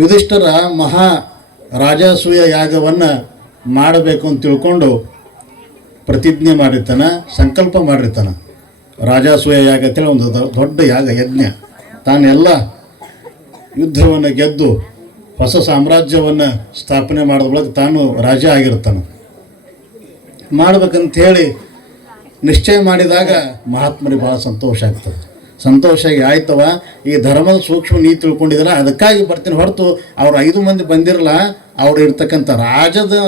ಯುಧಿಷ್ಠರ ಮಹಾ ರಾಜಸೂಯ ಯಾಗವನ್ನು ಮಾಡಬೇಕು ಅಂತ ತಿಳ್ಕೊಂಡು ಪ್ರತಿಜ್ಞೆ ಮಾಡಿರ್ತಾನೆ, ಸಂಕಲ್ಪ ಮಾಡಿರ್ತಾನೆ. ರಾಜಸೂಯ ಯಾಗ ಅಂತೇಳಿ ಒಂದು ದೊಡ್ಡ ಯಾಗ, ಯಜ್ಞ. ತಾನೆಲ್ಲ ಯುದ್ಧವನ್ನು ಗೆದ್ದು ಹೊಸ ಸಾಮ್ರಾಜ್ಯವನ್ನು ಸ್ಥಾಪನೆ ಮಾಡಿದ ಬಳಿಕ ತಾನು ರಾಜ ಆಗಿರ್ತಾನೆ. ಮಾಡ್ಬೇಕಂಥೇಳಿ ನಿಶ್ಚಯ ಮಾಡಿದಾಗ ಮಹಾತ್ಮರಿಗೆ ಭಾಳ ಸಂತೋಷ ಆಗ್ತದೆ. ಸಂತೋಷ ಆಗಿ ಆಯ್ತವ, ಈ ಧರ್ಮದ ಸೂಕ್ಷ್ಮ ನೀ ತಿಳ್ಕೊಂಡಿದ್ದಲ್ಲ, ಅದಕ್ಕಾಗಿ ಬರ್ತೀನಿ ಹೊರತು ಅವ್ರು 5 ಮಂದಿ ಬಂದಿರಲ್ಲ. ಅವ್ರು ಇರ್ತಕ್ಕಂಥ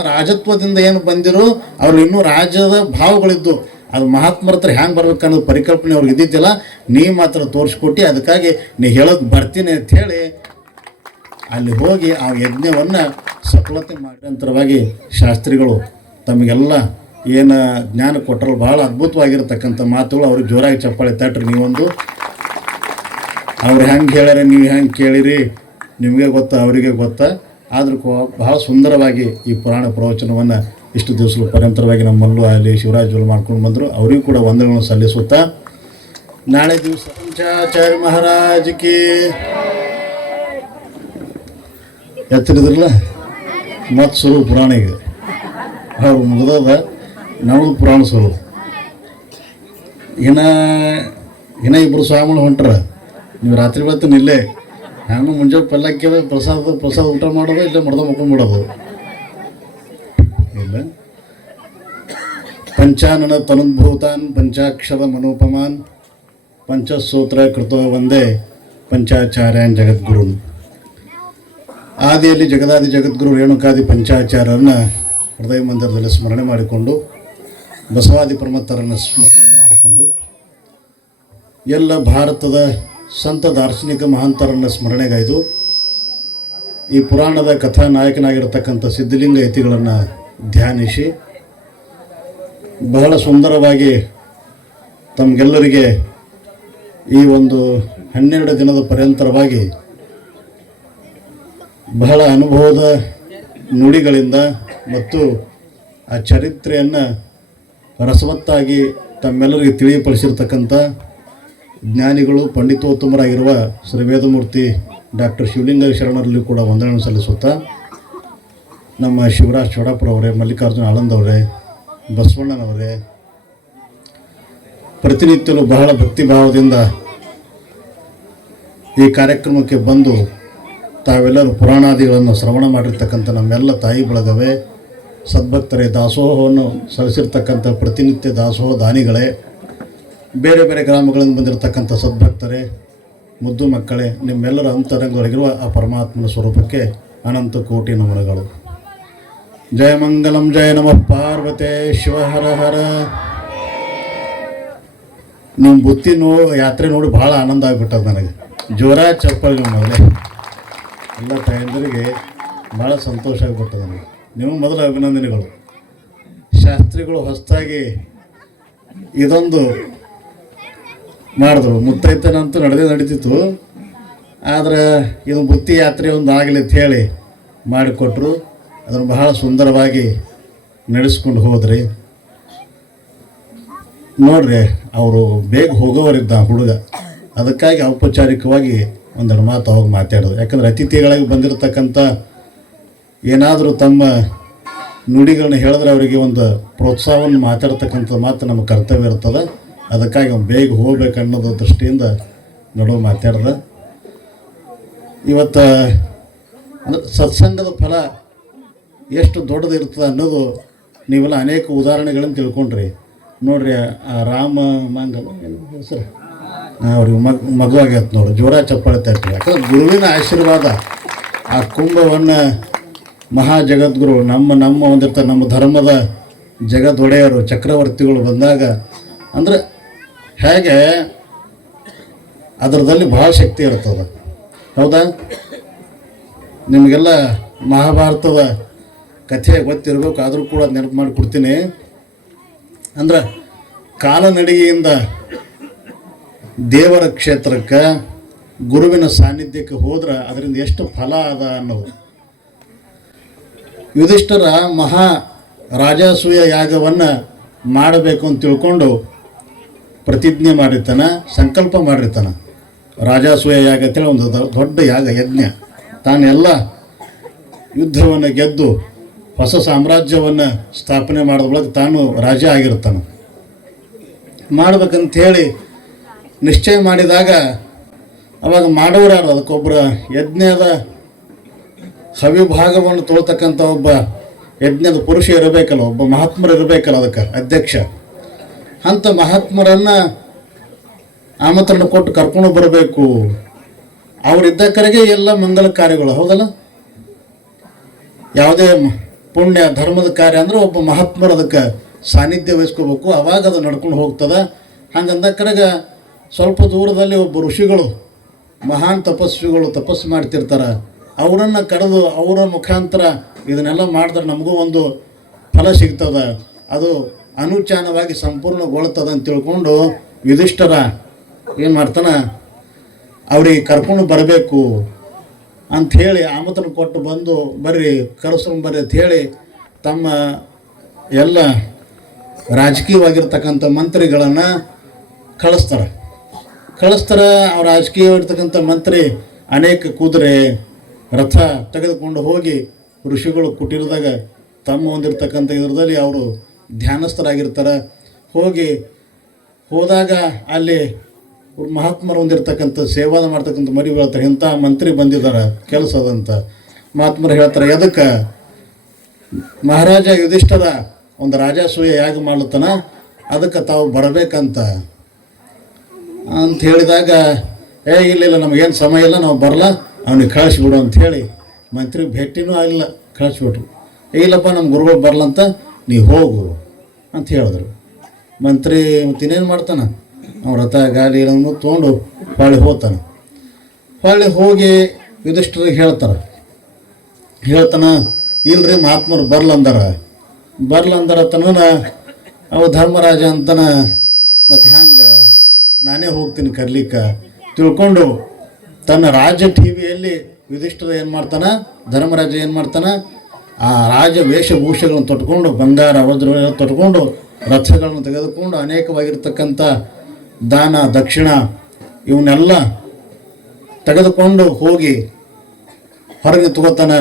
ರಾಜತ್ವದಿಂದ ಏನು ಬಂದಿರೋ ಅವ್ರು ಇನ್ನೂ ರಾಜ್ಯದ ಭಾವಗಳಿದ್ದು, ಅದು ಮಹಾತ್ಮರ ಹತ್ರ ಹ್ಯಾಂಗೆ ಬರ್ಬೇಕನ್ನೋದು ಪರಿಕಲ್ಪನೆ ಅವ್ರಿಗೆ ಇದ್ದಿದ್ದಿಲ್ಲ. ನೀ ಮಾತ್ರ ತೋರಿಸ್ಕೊಟ್ಟು, ಅದಕ್ಕಾಗಿ ನೀ ಹೇಳೋದು ಬರ್ತೀನಿ ಅಂಥೇಳಿ ಅಲ್ಲಿ ಹೋಗಿ ಆ ಯಜ್ಞವನ್ನು ಸಫಲತೆ ಮಾಡಿದಂತರವಾಗಿ ಶಾಸ್ತ್ರಿಗಳು ತಮಗೆಲ್ಲ ಏನು ಜ್ಞಾನ ಕೊಟ್ಟರು. ಭಾಳ ಅದ್ಭುತವಾಗಿರ್ತಕ್ಕಂಥ ಮಾತುಗಳು. ಅವ್ರಿಗೆ ಜೋರಾಗಿ ಚಪ್ಪಾಳೆ ತಟ್ರಿ ನೀವೊಂದು. ಅವ್ರು ಹೆಂಗೆ ಹೇಳ್ಯಾರ, ನೀವು ಹೆಂಗೆ ಕೇಳಿರಿ, ನಿಮಗೆ ಗೊತ್ತಾ, ಅವರಿಗೆ ಗೊತ್ತಾ. ಆದರೂ ಭಾಳ ಸುಂದರವಾಗಿ ಈ ಪುರಾಣ ಪ್ರವಚನವನ್ನು ಇಷ್ಟು ದಿವಸಗಳು ಪರಂಪರವಾಗಿ ನಮ್ಮಲ್ಲೂ ಅಲ್ಲಿ ಶಿವರಾಜರು ಮಾಡ್ಕೊಂಡು ಬಂದರು. ಅವರಿಗೂ ಕೂಡ ವಂದನೆಗಳನ್ನು ಸಲ್ಲಿಸುತ್ತಾ, ನಾಳೆ ದಿವಸ ಪಂಚಾಚಾರ್ಯ ಮಹಾರಾಜಕ್ಕೆ ಎತ್ತರಿದ್ರಲ್ಲ ಮತ್ತು ಶುರು ಪುರಾಣ. ಈಗ ಅವ್ರು ಮುಗಿದದ, ನಮ್ಮದು ಪುರಾಣ ಶುರು. ಇನ್ನು 2 ಸ್ವಾಮಿಗಳು ಹೊಂಟ್ರ. ನೀವು ರಾತ್ರಿ ಬರ್ತೀನಿ ಇಲ್ಲೇ. ನಾನು ಮುಂಜಾನೆ ಪಲ್ಲಕ್ಕಿದ ಪ್ರಸಾದ ಊಟ ಮಾಡೋದು, ಇಲ್ಲೇ ಮಡ್ದ ಮಕ್ಕೊಂಡ್ಬಿಡೋದು. ಇಲ್ಲ ಪಂಚಾನನ ತನುದ್ಭೂತಾನ್ ಪಂಚಾಕ್ಷರ ಮನೋಪಮಾನ್ ಪಂಚಸೂತ್ರ ಕೃತೋ ಒಂದೇ ಪಂಚಾಚಾರ್ಯಾನ್ ಜಗದ್ಗುರುನ್. ಆದಿಯಲ್ಲಿ ಜಗದಾದಿ ಜಗದ್ಗುರು ರೇಣುಕಾದಿ ಪಂಚಾಚಾರ್ಯರನ್ನು ಹೃದಯ ಮಂದಿರದಲ್ಲಿ ಸ್ಮರಣೆ ಮಾಡಿಕೊಂಡು, ಬಸವಾದಿ ಪ್ರಮತ್ತರನ್ನು ಸ್ಮರಣೆ ಮಾಡಿಕೊಂಡು, ಎಲ್ಲ ಭಾರತದ ಸಂತ ದಾರ್ಶನಿಕ ಮಹಾಂತರನ್ನು ಸ್ಮರಣೆಗೈದು ಈ ಪುರಾಣದ ಕಥಾನಾಯಕನಾಗಿರ್ತಕ್ಕಂಥ ಸಿದ್ಧಲಿಂಗ ಯತಿಗಳನ್ನು ಧ್ಯಾನಿಸಿ ಬಹಳ ಸುಂದರವಾಗಿ ತಮಗೆಲ್ಲರಿಗೆ ಈ ಒಂದು 12 ದಿನದ ಪರ್ಯಂತರವಾಗಿ ಬಹಳ ಅನುಭವದ ನುಡಿಗಳಿಂದ ಮತ್ತು ಆ ಚರಿತ್ರೆಯನ್ನು ರಸವತ್ತಾಗಿ ತಮ್ಮೆಲ್ಲರಿಗೆ ತಿಳಿಯಪಡಿಸಿರ್ತಕ್ಕಂಥ ಜ್ಞಾನಿಗಳು, ಪಂಡಿತೋತ್ತಮರಾಗಿರುವ ಶ್ರೀ ವೇದಮೂರ್ತಿ ಡಾಕ್ಟರ್ ಶಿವಲಿಂಗ ಶರಣರಲ್ಲಿ ಕೂಡ ವಂದನೆಯನ್ನು ಸಲ್ಲಿಸುತ್ತಾ, ನಮ್ಮ ಶಿವರಾಜ್ ಚೋಡಾಪುರವರೇ, ಮಲ್ಲಿಕಾರ್ಜುನ ಆಳಂದವರೇ, ಬಸವಣ್ಣನವರೇ ಪ್ರತಿನಿತ್ಯಲೂ ಬಹಳ ಭಕ್ತಿಭಾವದಿಂದ ಈ ಕಾರ್ಯಕ್ರಮಕ್ಕೆ ಬಂದು ತಾವೆಲ್ಲರೂ ಪುರಾಣಾದಿಗಳನ್ನು ಶ್ರವಣ ಮಾಡಿರ್ತಕ್ಕಂಥ ನಮ್ಮೆಲ್ಲ ತಾಯಿ ಬಳಗವೇ, ಸದ್ಭಕ್ತರೇ, ದಾಸೋಹವನ್ನು ಸಲ್ಲಿಸಿರ್ತಕ್ಕಂಥ ಪ್ರತಿನಿತ್ಯ ದಾಸೋಹ ದಾನಿಗಳೇ, ಬೇರೆ ಬೇರೆ ಗ್ರಾಮಗಳಿಂದ ಬಂದಿರತಕ್ಕಂಥ ಸದ್ಭಕ್ತರೇ, ಮುದ್ದು ಮಕ್ಕಳೇ, ನಿಮ್ಮೆಲ್ಲರ ಅಂತರಂಗದೊಳಗಿರುವ ಆ ಪರಮಾತ್ಮನ ಸ್ವರೂಪಕ್ಕೆ ಅನಂತ ಕೋಟಿ ನಮನಗಳು. ಜಯ ಮಂಗಲಂ, ಜಯ ನಮಃ ಪಾರ್ವತೇ ಶಿವ ಹರ ಹರ. ನಿಮ್ಮ ಬುತ್ತಿ ಯಾತ್ರೆ ನೋಡಿ ಭಾಳ ಆನಂದ ಆಗಿಬಿಟ್ಟದ ನನಗೆ. ಜೋರ ಚಪ್ಪಲಿ ಮೊದಲೇ ಎಲ್ಲ ತಾಯಂದರಿಗೆ ಭಾಳ ಸಂತೋಷ ಆಗಿಬಿಟ್ಟದ ನನಗೆ. ನಿಮಗೆ ಮೊದಲು ಅಭಿನಂದನೆಗಳು. ಶಾಸ್ತ್ರಿಗಳು ಹೊಸದಾಗಿ ಇದೊಂದು ಮಾಡಿದ್ರು. ಮುತ್ತೈತನಂತೂ ನಡೀತಿತ್ತು, ಆದರೆ ಇದು ಬುತ್ತಿ ಯಾತ್ರೆ ಒಂದು ಆಗಲಿ ಅಂತ ಹೇಳಿ ಮಾಡಿಕೊಟ್ರು. ಅದನ್ನು ಬಹಳ ಸುಂದರವಾಗಿ ನಡೆಸ್ಕೊಂಡು ಹೋದ್ರಿ. ನೋಡ್ರಿ, ಅವರು ಬೇಗ ಹೋಗೋವರಿದ್ದ ಹುಡುಗ, ಅದಕ್ಕಾಗಿ ಔಪಚಾರಿಕವಾಗಿ ಒಂದೆರಡು ಮಾತು ಅವಾಗ ಮಾತಾಡೋದು. ಯಾಕಂದರೆ ಅತಿಥಿಗಳಾಗಿ ಬಂದಿರತಕ್ಕಂಥ ಏನಾದರೂ ತಮ್ಮ ನುಡಿಗಳನ್ನ ಹೇಳಿದ್ರೆ ಅವರಿಗೆ ಒಂದು ಪ್ರೋತ್ಸಾಹವನ್ನು ಮಾತಾಡ್ತಕ್ಕಂಥ ಮಾತು ನಮ್ಮ ಕರ್ತವ್ಯ ಇರ್ತದೆ. ಅದಕ್ಕಾಗಿ ಅವ್ನು ಬೇಗ ಹೋಗ್ಬೇಕು ಅನ್ನೋದು ದೃಷ್ಟಿಯಿಂದ ನಡುವೆ ಮಾತಾಡ್ದೆ. ಇವತ್ತು ಅಂದರೆ ಸತ್ಸಂಗದ ಫಲ ಎಷ್ಟು ದೊಡ್ಡದು ಇರ್ತದೆ ಅನ್ನೋದು ನೀವೆಲ್ಲ ಅನೇಕ ಉದಾಹರಣೆಗಳನ್ನು ತಿಳ್ಕೊಂಡ್ರಿ. ನೋಡ್ರಿ, ಆ ರಾಮ ಮಂಗಲ ಹೆಸರು ಅವ್ರಿಗೆ ಮಗು ಆಗೈತೆ ನೋಡಿ, ಜೋರ ಚಪ್ಪಾಳೆ ತಟ್ರಿ. ಯಾಕಂದ್ರೆ ಗುರುವಿನ ಆಶೀರ್ವಾದ, ಆ ಕುಂಭವನ್ನು ಮಹಾ ಜಗದ್ಗುರು ನಮ್ಮ ಒಂದಿರ್ತಾರೆ, ನಮ್ಮ ಧರ್ಮದ ಜಗದೊಡೆಯರು ಚಕ್ರವರ್ತಿಗಳು ಬಂದಾಗ ಅಂದರೆ ಹೇಗೆ ಅದರದಲ್ಲಿ ಭಾಳ ಶಕ್ತಿ ಇರ್ತದೆ. ಹೌದಾ? ನಿಮಗೆಲ್ಲ ಮಹಾಭಾರತದ ಕಥೆ ಗೊತ್ತಿರಬೇಕು, ಆದರೂ ಕೂಡ ನೆನಪು ಮಾಡಿಕೊಡ್ತೀನಿ. ಅಂದ್ರೆ ಕಾಲನಡಿಗೆಯಿಂದ ದೇವರ ಕ್ಷೇತ್ರಕ್ಕೆ, ಗುರುವಿನ ಸಾನ್ನಿಧ್ಯಕ್ಕೆ ಹೋದ್ರೆ ಅದರಿಂದ ಎಷ್ಟು ಫಲ ಅದ ಅನ್ನೋದು. ಯುಧಿಷ್ಠರ ಮಹಾ ರಾಜಸೂಯ ಯಾಗವನ್ನು ಮಾಡಬೇಕು ಅಂತ ತಿಳ್ಕೊಂಡು ಪ್ರತಿಜ್ಞೆ ಮಾಡಿರ್ತಾನೆ, ಸಂಕಲ್ಪ ಮಾಡಿರ್ತಾನೆ. ರಾಜಸೂಯ ಯಾಗ ಅಂತೇಳಿ ಒಂದು ದೊಡ್ಡ ಯಾಗ, ಯಜ್ಞ. ತಾನೆಲ್ಲ ಯುದ್ಧವನ್ನು ಗೆದ್ದು ಹೊಸ ಸಾಮ್ರಾಜ್ಯವನ್ನು ಸ್ಥಾಪನೆ ಮಾಡಿದ ಬಳಿಕ ತಾನು ರಾಜ ಆಗಿರ್ತಾನೆ. ಮಾಡ್ಬೇಕಂಥೇಳಿ ನಿಶ್ಚಯ ಮಾಡಿದಾಗ ಅವಾಗ ಮಾಡೋರು ಯಾರು? ಅದಕ್ಕೊಬ್ಬರ ಯಜ್ಞದ ಹವಿಭಾಗವನ್ನು ತೊಳ್ತಕ್ಕಂಥ ಒಬ್ಬ ಯಜ್ಞದ ಪುರುಷ ಇರಬೇಕಲ್ಲ, ಒಬ್ಬ ಮಹಾತ್ಮರು ಇರಬೇಕಲ್ಲ ಅದಕ್ಕೆ ಅಧ್ಯಕ್ಷ. ಅಂಥ ಮಹಾತ್ಮರನ್ನು ಆಮಂತ್ರಣ ಕೊಟ್ಟು ಕರ್ಕೊಂಡು ಬರಬೇಕು. ಅವರಿದ್ದ ಕರೆಗೆ ಎಲ್ಲ ಮಂಗಲ ಕಾರ್ಯಗಳು, ಹೌದಲ್ಲ? ಯಾವುದೇ ಪುಣ್ಯ ಧರ್ಮದ ಕಾರ್ಯ ಅಂದರೆ ಒಬ್ಬ ಮಹಾತ್ಮರು ಅದಕ್ಕೆ ಸಾನ್ನಿಧ್ಯ ವಹಿಸ್ಕೋಬೇಕು, ಅವಾಗ ಅದು ನಡ್ಕೊಂಡು ಹೋಗ್ತದೆ. ಹಂಗಂದ ಕರೆಗೆ ಸ್ವಲ್ಪ ದೂರದಲ್ಲಿ ಒಬ್ಬ ಋಷಿಗಳು, ಮಹಾನ್ ತಪಸ್ವಿಗಳು ತಪಸ್ಸು ಮಾಡ್ತಿರ್ತಾರೆ. ಅವರನ್ನು ಕರೆದು ಅವರ ಮುಖಾಂತರ ಇದನ್ನೆಲ್ಲ ಮಾಡಿದ್ರೆ ನಮಗೂ ಒಂದು ಫಲ ಸಿಗ್ತದೆ, ಅದು ಅನುಚಾನವಾಗಿ ಸಂಪೂರ್ಣಗೊಳ್ತದೆ ಅಂತ ತಿಳ್ಕೊಂಡು ಯುಧಿಷ್ಠರ ಏನು ಮಾಡ್ತಾನೆ, ಅವ್ರಿಗೆ ಕರ್ಕೊಂಡು ಬರಬೇಕು ಅಂಥೇಳಿ ಆಮಂತ್ರಣ ಕೊಟ್ಟು ಬಂದು ಬರ್ರಿ ಕರೆಸ್ಕೊಂಡು ಬರ್ರಿ ಅಂಥೇಳಿ ತಮ್ಮ ಎಲ್ಲ ರಾಜಕೀಯವಾಗಿರ್ತಕ್ಕಂಥ ಮಂತ್ರಿಗಳನ್ನು ಕಳಿಸ್ತಾರೆ. ಅವ್ರು ರಾಜಕೀಯವಾಗಿರ್ತಕ್ಕಂಥ ಮಂತ್ರಿ ಅನೇಕ ಕುದುರೆ ರಥ ತೆಗೆದುಕೊಂಡು ಹೋಗಿ ಋಷಿಗಳು ಕುಟೀರದಾಗ ತಮ್ಮ ಹೊಂದಿರ್ತಕ್ಕಂಥ ಇದರದಲ್ಲಿ ಅವರು ಧ್ಯಾನಸ್ಥರಾಗಿರ್ತಾರೆ. ಹೋದಾಗ ಅಲ್ಲಿ ಮಹಾತ್ಮರು ಹೊಂದಿರ್ತಕ್ಕಂಥ ಸೇವಾದ ಮಾಡ್ತಕ್ಕಂಥ ಮರಿ ಹೇಳ್ತಾರೆ, ಇಂಥ ಮಂತ್ರಿ ಬಂದಿದ್ದಾರೆ ಕೆಲಸದಂತ. ಮಹಾತ್ಮರು ಹೇಳ್ತಾರೆ, ಎದಕ್ಕೆ? ಮಹಾರಾಜ ಯುಧಿಷ್ಠರ ಒಂದು ರಾಜಸೂಯ ಯಾಗ ಮಾಡ್ಲತ್ತಾನ, ಅದಕ್ಕೆ ತಾವು ಬರಬೇಕಂತ ಅಂತ ಹೇಳಿದಾಗ, ಇಲ್ಲ ನಮಗೇನು ಸಮಯ ಇಲ್ಲ, ನಾವು ಬರಲ್ಲ, ಅವನಿಗೆ ಕಳಿಸ್ಬಿಡು ಅಂಥೇಳಿ ಮಂತ್ರಿ ಭೇಟಿನೂ ಆಗಿಲ್ಲ, ಕಳಿಸ್ಬಿಟ್ರು. ಇಲ್ಲಪ್ಪ ನಮ್ಮ ಗುರುಗಳು ಬರಲಂತ, ನೀವು ಹೋಗು ಅಂತ ಹೇಳಿದ್ರು. ಮಂತ್ರಿ ಮತ್ತಿನ್ನೇನು ಮಾಡ್ತಾನೆ, ಅವ್ರ ರಥ ಗಾಡಿ ಎಲ್ಲನೂ ತೊಗೊಂಡು ಹೊಳ್ಳಿ ಹೋಗ್ತಾನೆ. ಹೋಗಿ ಯುಧಿಷ್ಠರಿಗೆ ಹೇಳ್ತಾನೆ, ಇಲ್ರಿ ಮಹಾತ್ಮರು ಬರ್ಲಂದಾರ ತನನ ಅವ ಧರ್ಮರಾಜ ಅಂತನ, ಮತ್ತು ಹ್ಯಾಂಗೆ ನಾನೇ ಹೋಗ್ತೀನಿ ಕರ್ಲಿಕ್ಕೆ ತಿಳ್ಕೊಂಡು ತನ್ನ ರಾಜ ಟಿವಿಯಲ್ಲಿ ಯುಧಿಷ್ಠಿರ ಏನು ಮಾಡ್ತಾನೆ, ಧರ್ಮರಾಜ ಏನು ಮಾಡ್ತಾನೆ, ಆ ರಾಜ ವೇಷಭೂಷೆಗಳನ್ನು ತೊಟ್ಕೊಂಡು ಬಂಗಾರ ವಜ್ರ ತೊಟ್ಕೊಂಡು ರಥಗಳನ್ನು ತೆಗೆದುಕೊಂಡು ಅನೇಕವಾಗಿರ್ತಕ್ಕಂಥ ದಾನ ದಕ್ಷಿಣ ಇವನ್ನೆಲ್ಲ ತೆಗೆದುಕೊಂಡು ಹೋಗಿ ಹೊರಗೆ ತಗೋತಾನೆ.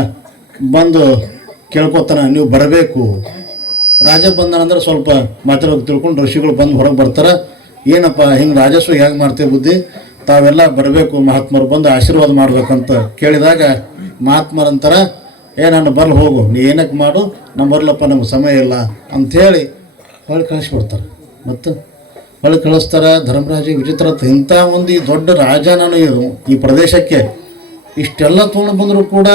ಬಂದು ಕೇಳ್ಕೊತಾನೆ, ನೀವು ಬರಬೇಕು. ರಾಜ ಬಂದನಂದ್ರೆ ಸ್ವಲ್ಪ ಮಾತಾಡೋಕೆ ತಿಳ್ಕೊಂಡು ಋಷಿಗಳು ಬಂದು ಹೊರಗೆ ಬರ್ತಾರೆ. ಏನಪ್ಪ ಹಿಂಗೆ ರಾಜಸ್ವ ಹೇಗೆ ಮಾಡ್ತೇವೆ ಬುದ್ಧಿ, ತಾವೆಲ್ಲ ಬರಬೇಕು, ಮಹಾತ್ಮರು ಬಂದು ಆಶೀರ್ವಾದ ಮಾಡ್ಬೇಕಂತ ಕೇಳಿದಾಗ ಮಹಾತ್ಮರಂತಾರೆ, ನಾನು ಬರ್ಲಿ ಹೋಗು, ನೀ ಏನಕ್ಕೆ ಮಾಡು, ನಮ್ಮ ಬರ್ಲಪ್ಪ ನಮ್ಗೆ ಸಮಯ ಇಲ್ಲ ಅಂಥೇಳಿ ಹೊಳ್ಳಿ ಕಳಿಸ್ಬಿಡ್ತಾರೆ. ಮತ್ತು ಹೊಳ್ಳಿ ಕಳಿಸ್ತಾರೆ. ಧರ್ಮರಾಜ ವಿಚಿತ್ರ, ಇಂಥ ಒಂದು ಈ ದೊಡ್ಡ ರಾಜ ನಾನು ಈ ಪ್ರದೇಶಕ್ಕೆ ಇಷ್ಟೆಲ್ಲ ತೊಗೊಂಡು ಬಂದರೂ ಕೂಡ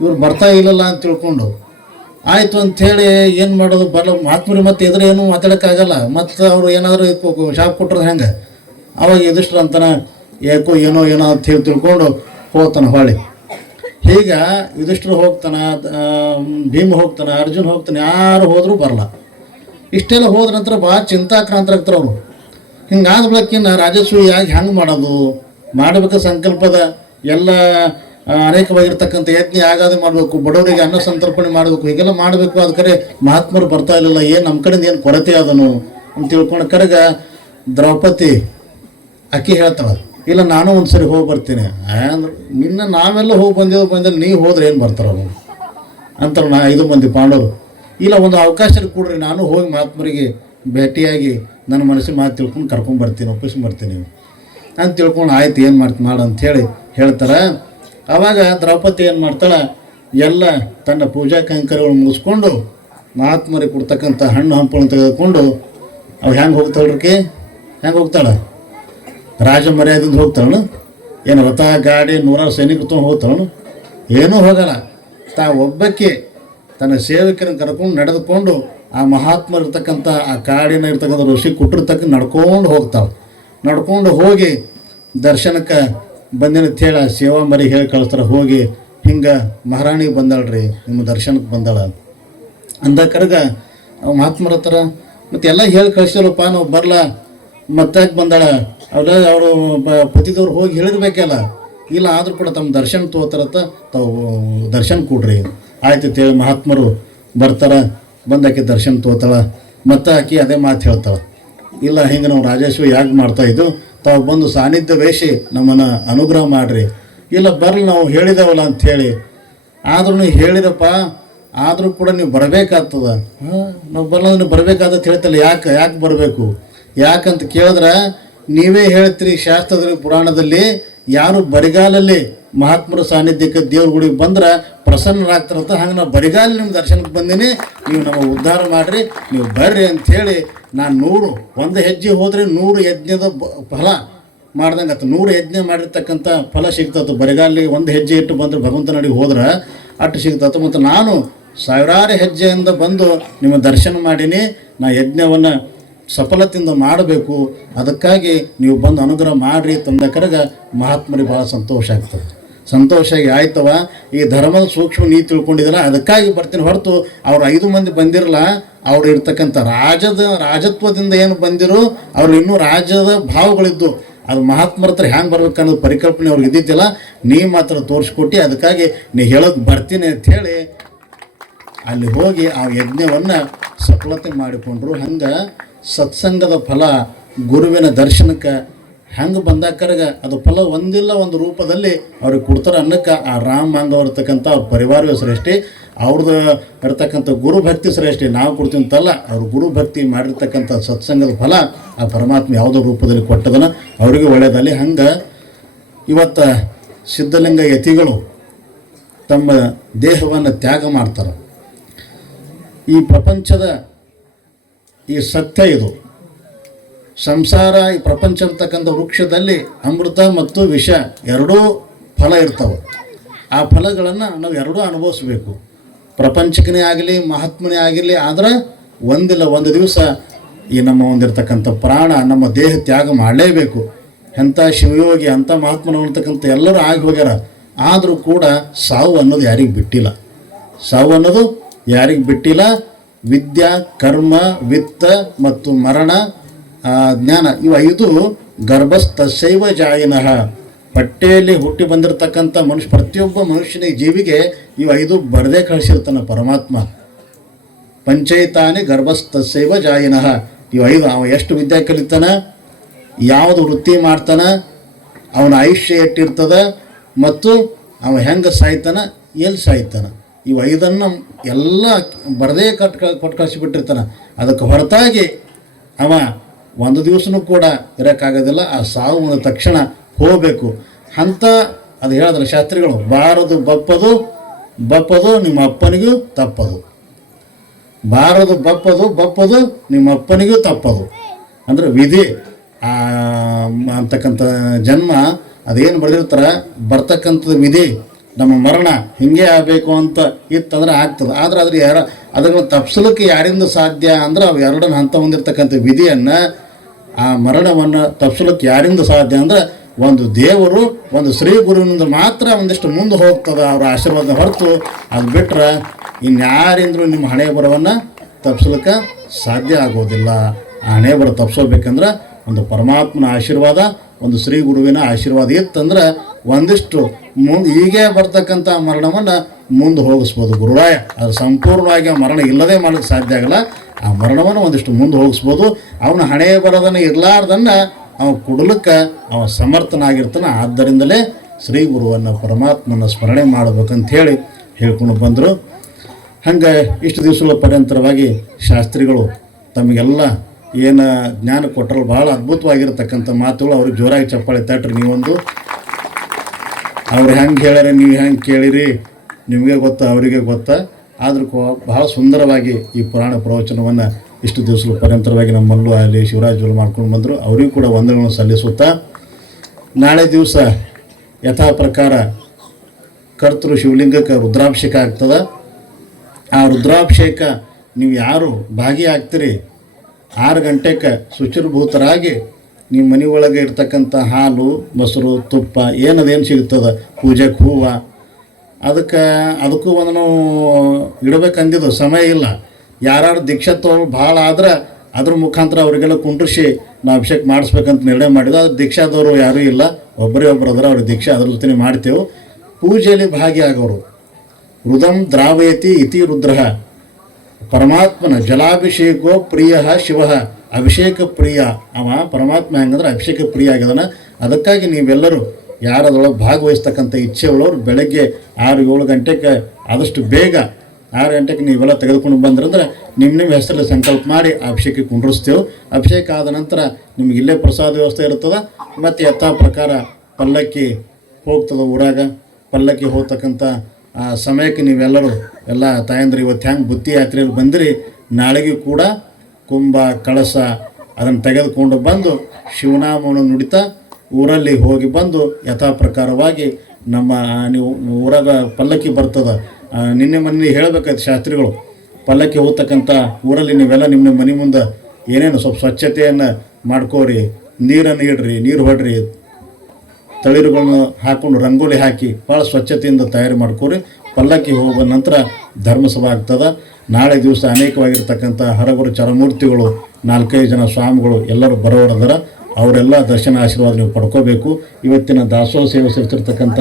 ಇವ್ರು ಬರ್ತಾ ಇಲ್ಲಲ್ಲ ಅಂತ ತಿಳ್ಕೊಂಡು ಆಯಿತು ಅಂಥೇಳಿ ಏನು ಮಾಡೋದು, ಮಹಾತ್ಮರಿ ಮತ್ತು ಎದುರು ಏನೂ ಮಾತಾಡೋಕ್ಕಾಗಲ್ಲ. ಮತ್ತು ಅವರು ಏನಾದರೂ ಶಾಪ್ ಕೊಟ್ಟರೆ ಹೆಂಗೆ, ಅವಾಗ ಯುಧಿಷ್ಠಿರ ಅಂತಾನೆ, ಯಾಕೋ ಏನೋ ಅಂತ ಹೇಳಿ ತಿಳ್ಕೊಂಡು ಹೋಗ್ತಾನೆ ಹೊಳ್ಳಿ. ಹೀಗೆ ಯುಧಿಷ್ಠಿರ ಹೋಗ್ತಾನೆ, ಭೀಮ ಹೋಗ್ತಾನೆ, ಅರ್ಜುನ್ ಹೋಗ್ತಾನೆ, ಯಾರು ಹೋದರೂ ಬರಲ್ಲ. ಇಷ್ಟೆಲ್ಲ ಹೋದ ನಂತರ ಭಾಳ ಚಿಂತಾಕ್ರಾಂತರಾಗ್ತಾರೆ ಅವರು. ಹಿಂಗಾದ ಬಳಕಿನ ರಾಜಸೂಯಾಗಿ ಹೆಂಗೆ ಮಾಡೋದು, ಮಾಡಬೇಕು ಸಂಕಲ್ಪದ ಎಲ್ಲ ಅನೇಕವಾಗಿರ್ತಕ್ಕಂಥ ಯಜ್ಞ ಆಗಾದೆ ಮಾಡಬೇಕು, ಬಡವರಿಗೆ ಅನ್ನ ಸಂತರ್ಪಣೆ ಮಾಡಬೇಕು, ಹೀಗೆಲ್ಲ ಮಾಡಬೇಕು. ಅದಕ್ಕೆ ಮಹಾತ್ಮರು ಬರ್ತಾ ಇರಲಿಲ್ಲ, ಏನು ನಮ್ಮ ಕಡೆಯಿಂದ ಏನು ಕೊರತೆ ಅದನು ಅಂತ ತಿಳ್ಕೊಂಡು ಕರೆಗ ದ್ರೌಪದಿ ಅಕ್ಕಿ ಹೇಳ್ತಾಳೆ, ಇಲ್ಲ ನಾನು ಒಂದು ಸರಿ ಹೋಗಿ ಬರ್ತೀನಿ ಅಂದ್ರೆ, ನಾವೆಲ್ಲ ಹೋಗಿ ಬಂದಲ್ಲಿ ನೀವು ಹೋದ್ರೆ ಏನು ಬರ್ತಾರಲ್ಲ ಅಂತಾರೆ. 5 ಮಂದಿ ಪಾಂಡವರು, ಇಲ್ಲ ಒಂದು ಅವಕಾಶ ಕೊಡ್ರಿ, ನಾನು ಹೋಗಿ ಮಹಾತ್ಮರಿಗೆ ಭೇಟಿಯಾಗಿ ನನ್ನ ಮನಸ್ಸಿನ ಮಾತು ತಿಳ್ಕೊಂಡು ಕರ್ಕೊಂಡ್ಬರ್ತೀನಿ, ಒಪ್ಪಿಸ್ಬರ್ತೀನಿ ಅಂತ ತಿಳ್ಕೊಂಡು ಆಯ್ತು ಏನು ಮಾಡು ಅಂಥೇಳಿ ಹೇಳ್ತಾರೆ. ಆವಾಗ ದ್ರೌಪದಿ ಏನು ಮಾಡ್ತಾಳೆ, ಎಲ್ಲ ತನ್ನ ಪೂಜಾ ಕೈಂಕರ್ಯಗಳು ಮುಗಿಸ್ಕೊಂಡು ಮಹಾತ್ಮರಿಗೆ ಕೊಡ್ತಕ್ಕಂಥ ಹಣ್ಣು ಹಂಪಗಳನ್ನು ತೆಗೆದುಕೊಂಡು ಅವು ಹೆಂಗೆ ಹೋಗ್ತಾಳೆ, ರಾಜ ಮರ್ಯಾದಿಂದ ಹೋಗ್ತಾಳು. ಏನು ರಥ ಗಾಡಿ 100 ಸೈನಿಕರು ತೊಗೊಂಡು ಹೋಗ್ತಾಳು? ಏನೂ ಹೋಗಲ್ಲ. ಒಬ್ಬಕ್ಕೆ ತನ್ನ ಸೇವಕರನ್ನು ಕರ್ಕೊಂಡು ನಡೆದುಕೊಂಡು ಆ ಮಹಾತ್ಮರು ಇರ್ತಕ್ಕಂಥ ಆ ಕಾಡಿನ ಇರ್ತಕ್ಕಂಥ ಋಷಿ ಕೊಟ್ಟಿರ್ತಕ್ಕ ನಡ್ಕೊಂಡು ಹೋಗಿ ದರ್ಶನಕ್ಕೆ ಬಂದಿನ ಹೇಳ ಸೇವಾ ಮರಿ ಹೇಳಿ ಕಳಿಸ್ತಾರೆ. ಹೋಗಿ ಹಿಂಗೆ ಮಹಾರಾಣಿ ಬಂದಾಳ್ರಿ, ನಿಮ್ಮ ದರ್ಶನಕ್ಕೆ ಬಂದಾಳ ಅಂದ ಕರ್ಗ ಮಹಾತ್ಮರ ಹತ್ರ ಮತ್ತು ಎಲ್ಲ ಹೇಳಿ ಕಳಿಸಿರಪ್ಪ, ನಾವು ಬರಲ್ಲ, ಮತ್ತಾಕೆ ಬಂದಾಳ, ಅವರು ಪತಿದವ್ರು ಹೋಗಿ ಹೇಳಿರ್ಬೇಕಲ್ಲ. ಇಲ್ಲ ಆದರೂ ಕೂಡ ತಮ್ಮ ದರ್ಶನ ತೊಗೋತಾರತ್ತ, ತಾವು ದರ್ಶನ ಕೊಡ್ರಿ ಆಯ್ತು ಅಂತೇಳಿ ಮಹಾತ್ಮರು ಬರ್ತಾರೆ. ಬಂದಾಕಿ ದರ್ಶನ ತೊಗೋತಾಳೆ. ಮತ್ತು ಆಕಿ ಅದೇ ಮಾತು ಹೇಳ್ತಾಳೆ, ಇಲ್ಲ ಹಿಂಗೆ ನಾವು ರಾಜೇಶ್ವರಿ ಯಾಕೆ ಮಾಡ್ತಾಯಿದ್ದು, ತಾವು ಬಂದು ಸಾನ್ನಿಧ್ಯ ವಹಿಸಿ ನಮ್ಮನ್ನು ಅನುಗ್ರಹ ಮಾಡಿರಿ, ಇಲ್ಲ ಬರಲಿ ನಾವು ಹೇಳಿದೆವಲ್ಲ ಅಂಥೇಳಿ. ಆದ್ರೂ ನೀವು ಹೇಳಿರಪ್ಪ, ಆದರೂ ಕೂಡ ನೀವು ಬರಬೇಕಾಗ್ತದ. ನಾವು ಬರಲ್ಲ, ನೀವು ಬರಬೇಕಾದತ್ ಹೇಳ್ತಲ್ಲ, ಯಾಕೆ ಬರಬೇಕು ಯಾಕಂತ ಕೇಳಿದ್ರೆ ನೀವೇ ಹೇಳ್ತೀರಿ ಶಾಸ್ತ್ರದಲ್ಲಿ ಪುರಾಣದಲ್ಲಿ, ಯಾರು ಬರಿಗಾಲಲ್ಲಿ ಮಹಾತ್ಮರ ಸಾನ್ನಿಧ್ಯಕ್ಕೆ ದೇವ್ರ ಗುಡಿಗೆ ಬಂದ್ರೆ ಪ್ರಸನ್ನರಾಗ್ತಾರಂತ. ಹಂಗೆ ನಾವು ಬರಿಗಾಲ ನಿಮ್ಮ ದರ್ಶನಕ್ಕೆ ಬಂದೀನಿ, ನೀವು ನಮ್ಮ ಉದ್ಧಾರ ಮಾಡಿರಿ, ನೀವು ಬರ್ರಿ ಅಂಥೇಳಿ ನಾನು ಒಂದು ಹೆಜ್ಜೆ ಹೋದರೆ 100 ಯಜ್ಞದ ಫಲ ಮಾಡ್ದಂಗೆ ಆಯ್ತು. 100 ಯಜ್ಞ ಮಾಡಿರ್ತಕ್ಕಂಥ ಫಲ ಸಿಗ್ತತ್ತು. ಬರಿಗಾಲಿಗೆ ಒಂದು ಹೆಜ್ಜೆ ಇಟ್ಟು ಬಂದರೆ ಭಗವಂತನಡಿಗೆ ಹೋದ್ರೆ ಅಟ್ಟು ಸಿಗ್ತತ್ತು. ಮತ್ತು ನಾನು ಸಾವಿರಾರು ಹೆಜ್ಜೆಯಿಂದ ಬಂದು ನಿಮ್ಮ ದರ್ಶನ ಮಾಡೀನಿ. ನಾ ಯಜ್ಞವನ್ನು ಸಫಲತೆಯಿಂದ ಮಾಡಬೇಕು, ಅದಕ್ಕಾಗಿ ನೀವು ಬಂದು ಅನುಗ್ರಹ ಮಾಡಿರಿ ತಂದ ಕರಗ ಮಹಾತ್ಮರಿಗೆ ಭಾಳ ಸಂತೋಷ ಆಗ್ತದೆ. ಸಂತೋಷ ಆಯ್ತವ, ಈ ಧರ್ಮದ ಸೂಕ್ಷ್ಮ ನೀತಿ ತಿಳ್ಕೊಂಡಿದ್ದಲ್ಲ, ಅದಕ್ಕಾಗಿ ಬರ್ತೀನಿ ಹೊರತು ಅವ್ರು 5 ಮಂದಿ ಬಂದಿರಲ್ಲ. ಅವ್ರು ಇರ್ತಕ್ಕಂಥ ರಾಜತ್ವದಿಂದ ಏನು ಬಂದಿರೋ ಅವ್ರು ಇನ್ನೂ ರಾಜ್ಯದ ಭಾವಗಳಿದ್ದು, ಅದು ಮಹಾತ್ಮರ ಹತ್ರ ಹ್ಯಾಂಗೆ ಬರ್ಬೇಕನ್ನೋದು ಪರಿಕಲ್ಪನೆ ಅವ್ರಿಗೆ ಇದ್ದಿದ್ದಿಲ್ಲ. ನೀ ಮಾತ್ರ ತೋರಿಸ್ಕೊಟ್ಟು, ಅದಕ್ಕಾಗಿ ನೀ ಹೇಳೋದು ಬರ್ತೀನಿ ಅಂಥೇಳಿ ಅಲ್ಲಿ ಹೋಗಿ ಆ ಯಜ್ಞವನ್ನು ಸಫಲತೆ ಮಾಡಿಕೊಂಡ್ರು. ಹಂಗೆ ಸತ್ಸಂಗದ ಫಲ ಗುರುವಿನ ದರ್ಶನಕ್ಕೆ ಹೆಂಗೆ ಬಂದಾಕರಗ ಅದು ಫಲ ಒಂದಿಲ್ಲ ಒಂದು ರೂಪದಲ್ಲಿ ಅವ್ರಿಗೆ ಕೊಡ್ತಾರೆ ಅನ್ನಕ್ಕೆ. ಆ ರಾಮ ಹಂಗೆ ಇರ್ತಕ್ಕಂಥ ಅವ್ರ ಪರಿವಾರವೇ ಶ್ರೇಷ್ಠಿ, ಅವ್ರದ್ದು ಇರ್ತಕ್ಕಂಥ ಗುರುಭಕ್ತಿ ಶ್ರೇಷ್ಠಿ. ನಾವು ಕೊಡ್ತೀವಂತಲ್ಲ, ಅವ್ರು ಗುರುಭಕ್ತಿ ಮಾಡಿರ್ತಕ್ಕಂಥ ಸತ್ಸಂಗದ ಫಲ ಆ ಪರಮಾತ್ಮ ಯಾವುದೋ ರೂಪದಲ್ಲಿ ಕೊಟ್ಟದನ ಅವರಿಗೆ ಒಳ್ಳೆಯದಲ್ಲಿ. ಹಂಗೆ ಇವತ್ತು ಸಿದ್ಧಲಿಂಗ ಯತಿಗಳು ತಮ್ಮ ದೇಹವನ್ನು ತ್ಯಾಗ ಮಾಡ್ತಾರೆ. ಈ ಪ್ರಪಂಚದ ಈ ಸತ್ಯ ಇದು ಸಂಸಾರ, ಈ ಪ್ರಪಂಚ ಇರ್ತಕ್ಕಂಥ ವೃಕ್ಷದಲ್ಲಿ ಅಮೃತ ಮತ್ತು ವಿಷ ಎರಡೂ ಫಲ ಇರ್ತವೆ. ಆ ಫಲಗಳನ್ನು ನಾವು ಎರಡೂ ಅನುಭವಿಸ್ಬೇಕು. ಪ್ರಪಂಚಕ್ಕನೇ ಆಗಲಿ ಮಹಾತ್ಮನೇ ಆಗಿರಲಿ, ಆದರೆ ಒಂದಿಲ್ಲ ಒಂದು ದಿವಸ ಈ ನಮ್ಮ ಒಂದಿರ್ತಕ್ಕಂಥ ಪ್ರಾಣ ನಮ್ಮ ದೇಹ ತ್ಯಾಗ ಮಾಡಲೇಬೇಕು. ಎಂಥ ಶಿವಯೋಗಿ ಅಂಥ ಮಹಾತ್ಮನ ಅಂತಕ್ಕಂಥ ಎಲ್ಲರೂ ಆಗಿ ಹೋಗ್ಯಾರ. ಆದರೂ ಕೂಡ ಸಾವು ಅನ್ನೋದು ಯಾರಿಗೆ ಬಿಟ್ಟಿಲ್ಲ. ಸಾವು ಅನ್ನೋದು ಯಾರಿಗೆ ಬಿಟ್ಟಿಲ್ಲ. ವಿದ್ಯಾ, ಕರ್ಮ, ವಿತ್ತ ಮತ್ತು ಮರಣ, ಜ್ಞಾನ, ಇವು 5 ಗರ್ಭಸ್ಥೈವ ಜಾಯಿನಃ. ಹೊಟ್ಟೆಯಲ್ಲಿ ಹುಟ್ಟಿ ಬಂದಿರತಕ್ಕಂಥ ಪ್ರತಿಯೊಬ್ಬ ಮನುಷ್ಯನಿಗೆ ಜೀವಿಗೆ ಇವು 5 ಬರದೇ ಕಳಿಸಿರ್ತಾನೆ ಪರಮಾತ್ಮ. ಪಂಚೈತಾನಿ ಗರ್ಭಸ್ಥೈವ ಜಾಯಿನಃ. ಇವು 5 ಅವ ಎಷ್ಟು ವಿದ್ಯೆ ಕಲಿತಾನೆ, ಯಾವುದು ವೃತ್ತಿ ಮಾಡ್ತಾನೆ, ಅವನ ಆಯುಷ್ಯ ಎಷ್ಟಿರ್ತದೆ, ಮತ್ತು ಅವ ಹೆಂಗೆ ಸಾಯ್ತಾನೆ, ಎಲ್ಲಿ ಸಾಯ್ತಾನೆ, ಇವು 5 ಎಲ್ಲ ಬರದೇ ಕೊಟ್ಟು ಕಳಿಸಿಬಿಟ್ಟಿರ್ತಾನೆ. ಅದಕ್ಕೆ ಹೊರತಾಗಿ ಅವ ಒಂದು ದಿವಸನೂ ಕೂಡ ಇರೋಕ್ಕಾಗೋದಿಲ್ಲ. ಆ ಸಾವು ಬಂದ ತಕ್ಷಣ ಹೋಗಬೇಕು ಅಂತ ಅದು ಹೇಳಿದ್ರೆ ಶಾಸ್ತ್ರಿಗಳು. ಬಾರದು ಬಪ್ಪದು ನಿಮ್ಮ ಅಪ್ಪನಿಗೂ ತಪ್ಪದು. ಬಾರದು ಬಪ್ಪದು ನಿಮ್ಮ ಅಪ್ಪನಿಗೂ ತಪ್ಪದು. ಅಂದರೆ ವಿಧಿ ಅಂತಕ್ಕಂಥ ಜನ್ಮ ಅದೇನು ಬರೆದಿರ್ತಾರೆ, ಬರ್ತಕ್ಕಂಥದ್ದು ವಿಧಿ. ನಮ್ಮ ಮರಣ ಹಿಂಗೆ ಆಗಬೇಕು ಅಂತ ಇತ್ತಂದ್ರೆ ಆಗ್ತದೆ. ಆದರೆ ಅದನ್ನು ತಪ್ಪಿಸಲಿಕ್ಕೆ ಯಾರಿಂದ ಸಾಧ್ಯ ಅಂದ್ರೆ ಅವು ಎರಡನ್ನ ಹಂತ ಹೊಂದಿರ್ತಕ್ಕಂಥ ವಿಧಿಯನ್ನು, ಆ ಮರಣವನ್ನು ತಪ್ಪಿಸಲಿಕ್ಕೆ ಯಾರಿಂದ ಸಾಧ್ಯ ಅಂದರೆ ಒಂದು ದೇವರು, ಒಂದು ಶ್ರೀ ಗುರುವಿನಿಂದ ಮಾತ್ರ ಒಂದಿಷ್ಟು ಮುಂದೆ ಹೋಗ್ತದೆ ಅವರ ಆಶೀರ್ವಾದ. ಹೊರತು ಅದು ಬಿಟ್ಟರೆ ಇನ್ಯಾರಿಂದ್ರೂ ನಿಮ್ಮ ಹಣೆ ಬರವನ್ನು ತಪ್ಪಿಸ್ಲಿಕ್ಕೆ ಸಾಧ್ಯ ಆಗೋದಿಲ್ಲ. ಆ ಹಣೆ ಬರ ತಪ್ಪಿಸೋಬೇಕಂದ್ರೆ ಒಂದು ಪರಮಾತ್ಮನ ಆಶೀರ್ವಾದ, ಒಂದು ಶ್ರೀ ಗುರುವಿನ ಆಶೀರ್ವಾದ ಇತ್ತಂದ್ರೆ ಒಂದಿಷ್ಟು ಹೀಗೆ ಬರ್ತಕ್ಕಂಥ ಮರಣವನ್ನು ಮುಂದೆ ಹೋಗಿಸ್ಬೋದು ಗುರುರಾಯ. ಅದು ಸಂಪೂರ್ಣವಾಗಿ ಆ ಮರಣ ಇಲ್ಲದೆ ಮಾಡೋಕ್ಕೆ ಸಾಧ್ಯ ಆಗಲ್ಲ. ಆ ಮರಣವನ್ನು ಒಂದಿಷ್ಟು ಮುಂದೆ ಹೋಗಿಸ್ಬೋದು. ಅವನ ಹಣೆ ಬರೋದನ್ನು ಇರಲಾರ್ದನ್ನು ಅವನು ಕೊಡಲಿಕ್ಕೆ ಅವ ಸಮರ್ಥನಾಗಿರ್ತಾನೆ. ಆದ್ದರಿಂದಲೇ ಶ್ರೀ ಗುರುವನ್ನು ಪರಮಾತ್ಮನ ಸ್ಮರಣೆ ಮಾಡಬೇಕಂತ ಹೇಳ್ಕೊಂಡು ಬಂದರು. ಹಂಗೆ ಇಷ್ಟು ದಿವಸಗಳ ಪರ್ಯಂತರವಾಗಿ ಶಾಸ್ತ್ರಿಗಳು ತಮಗೆಲ್ಲ ಏನು ಜ್ಞಾನ ಕೊಟ್ಟರು, ಭಾಳ ಅದ್ಭುತವಾಗಿರ್ತಕ್ಕಂಥ ಮಾತುಗಳು. ಅವ್ರಿಗೆ ಜೋರಾಗಿ ಚಪ್ಪಾಳೆ ತಟ್ರಿ ನೀವೊಂದು. ಅವ್ರು ಹೆಂಗೆ ಹೇಳ್ಯಾರ, ನೀವು ಹೆಂಗೆ ಕೇಳಿರಿ, ನಿಮಗೆ ಗೊತ್ತಾ ಅವರಿಗೆ ಗೊತ್ತಾ. ಆದರೂ ಬಹಳ ಸುಂದರವಾಗಿ ಈ ಪುರಾಣ ಪ್ರವಚನವನ್ನು ಇಷ್ಟು ದಿವಸಗಳ ಪರ್ಯಂತರವಾಗಿ ನಮ್ಮಲ್ಲೂ ಅಲ್ಲಿ ಶಿವರಾಜ್ ಮಾಡ್ಕೊಂಡು ಬಂದರು. ಅವರಿಗೂ ಕೂಡ ವಂದನೆಗಳನ್ನು ಸಲ್ಲಿಸುತ್ತಾ, ನಾಳೆ ದಿವಸ ಯಥಾ ಪ್ರಕಾರ ಕರ್ತೃ ಶಿವಲಿಂಗಕ್ಕೆ ರುದ್ರಾಭಿಷೇಕ ಆಗ್ತದೆ. ಆ ರುದ್ರಾಭಿಷೇಕ ನೀವು ಯಾರು ಭಾಗಿಯಾಗ್ತೀರಿ 6 ಗಂಟೆಗೆ ಶುಚಿರ್ಭೂತರಾಗಿ ನಿಮ್ಮ ಮನೆ ಒಳಗೆ ಇರ್ತಕ್ಕಂಥ ಹಾಲು, ಮೊಸರು, ತುಪ್ಪ ಏನದೇನು ಸಿಗ್ತದೆ, ಪೂಜೆಗೆ ಹೂವು, ಅದಕ್ಕೂ ಒಂದು ನಾವು ಇಡಬೇಕಂದಿದ್ದು ಸಮಯ ಇಲ್ಲ. ಯಾರು ದೀಕ್ಷಾ ತಗೊಳ್ಳೋ ಭಾಳ ಆದ್ರೆ ಅದ್ರ ಮುಖಾಂತರ ಅವರಿಗೆಲ್ಲ ಕುಂಡ್ರಿಸಿ ನಾವು ಅಭಿಷೇಕ ಮಾಡಿಸ್ಬೇಕಂತ ನಿರ್ಣಯ ಮಾಡಿದ್ದು. ಅದು ದೀಕ್ಷಾದವರು ಯಾರೂ ಇಲ್ಲ, ಒಬ್ಬರೇ ಅದರ ಅವ್ರಿಗೆ ದೀಕ್ಷೆ ಅದ್ರ ಜೊತೆ ಮಾಡ್ತೇವೆ. ಪೂಜೆಯಲ್ಲಿ ಭಾಗಿಯಾಗೋರು ರುದಂ ದ್ರಾವಯತಿ ಇತಿ ರುದ್ರ. ಪರಮಾತ್ಮನ ಜಲಾಭಿಷೇಕೋ ಪ್ರಿಯ ಶಿವ, ಅಭಿಷೇಕ ಪ್ರಿಯ. ಅವ ಪರಮಾತ್ಮ ಹೆಂಗಂದ್ರೆ ಅಭಿಷೇಕ ಪ್ರಿಯ ಆಗಿದಾನ. ಅದಕ್ಕಾಗಿ ನೀವೆಲ್ಲರೂ ಯಾರದೊಳಗೆ ಭಾಗವಹಿಸ್ತಕ್ಕಂಥ ಇಚ್ಛೆ ಉಳ್ಳವ್ರು ಬೆಳಗ್ಗೆ 6-7 ಗಂಟೆಗೆ ಆದಷ್ಟು ಬೇಗ 6 ಗಂಟೆಗೆ ನೀವೆಲ್ಲ ತೆಗೆದುಕೊಂಡು ಬಂದ್ರಂದ್ರೆ ನಿಮ್ಮ ಹೆಸರಲ್ಲಿ ಸಂಕಲ್ಪ ಮಾಡಿ ಅಭಿಷೇಕಕ್ಕೆ ಕುಂಡ್ರಿಸ್ತೇವೆ. ಅಭಿಷೇಕ ಆದ ನಂತರ ನಿಮ್ಗೆ ಇಲ್ಲೇ ಪ್ರಸಾದ ವ್ಯವಸ್ಥೆ ಇರ್ತದೆ. ಮತ್ತು ಯಥಾ ಪ್ರಕಾರ ಪಲ್ಲಕ್ಕಿ ಹೋಗ್ತದೆ ಊರಾಗ. ಪಲ್ಲಕ್ಕಿ ಹೋಗ್ತಕ್ಕಂಥ ಸಮಯಕ್ಕೆ ನೀವೆಲ್ಲರೂ ಎಲ್ಲ ತಾಯಂದ್ರೆ ಇವತ್ತು ಹೆಂಗೆ ಬುತ್ತಿ ಯಾತ್ರೆಯಲ್ಲಿ ಬಂದಿರಿ, ನಾಳೆಗೂ ಕೂಡ ಕುಂಭ ಕಳಸ ಅದನ್ನು ತೆಗೆದುಕೊಂಡು ಬಂದು ಶಿವನಾಮವನ್ನು ನುಡಿತಾ ಊರಲ್ಲಿ ಹೋಗಿ ಬಂದು ಯಥಾ ಪ್ರಕಾರವಾಗಿ ನಮ್ಮ ನೀವು ಊರಾಗ ಪಲ್ಲಕ್ಕಿ ಬರ್ತದೆ. ನಿನ್ನೆ ಮೊನ್ನೆ ಹೇಳಬೇಕಾಯ್ತು ಶಾಸ್ತ್ರಿಗಳು, ಪಲ್ಲಕ್ಕಿ ಹೋಗ್ತಕ್ಕಂಥ ಊರಲ್ಲಿ ನೀವೆಲ್ಲ ನಿಮ್ಮ ಮನೆ ಮುಂದೆ ಏನೇನು ಸ್ವಲ್ಪ ಸ್ವಚ್ಛತೆಯನ್ನು ಮಾಡ್ಕೋರಿ, ನೀರನ್ನು ಇಡ್ರಿ, ನೀರು ಹೊಡ್ರಿ, ತಳಿರುಗಳನ್ನು ಹಾಕ್ಕೊಂಡು ರಂಗೋಲಿ ಹಾಕಿ ಭಾಳ ಸ್ವಚ್ಛತೆಯಿಂದ ತಯಾರು ಮಾಡ್ಕೋರಿ. ಪಲ್ಲಕ್ಕಿ ಹೋದ ನಂತರ ಧರ್ಮಸಭೆ ಆಗ್ತದೆ. ನಾಳೆ ದಿವಸ ಅನೇಕವಾಗಿರ್ತಕ್ಕಂಥ ಹರಗುರು ಚರಮೂರ್ತಿಗಳು 4-5 ಜನ ಸ್ವಾಮಿಗಳು ಎಲ್ಲರೂ ಬರೋರದರ. ಅವರೆಲ್ಲ ದರ್ಶನ ಆಶೀರ್ವಾದ ನೀವು ಪಡ್ಕೋಬೇಕು. ಇವತ್ತಿನ ದಾಸೋಹ ಸೇವೆ ಸೇರ್ತಿರ್ತಕ್ಕಂಥ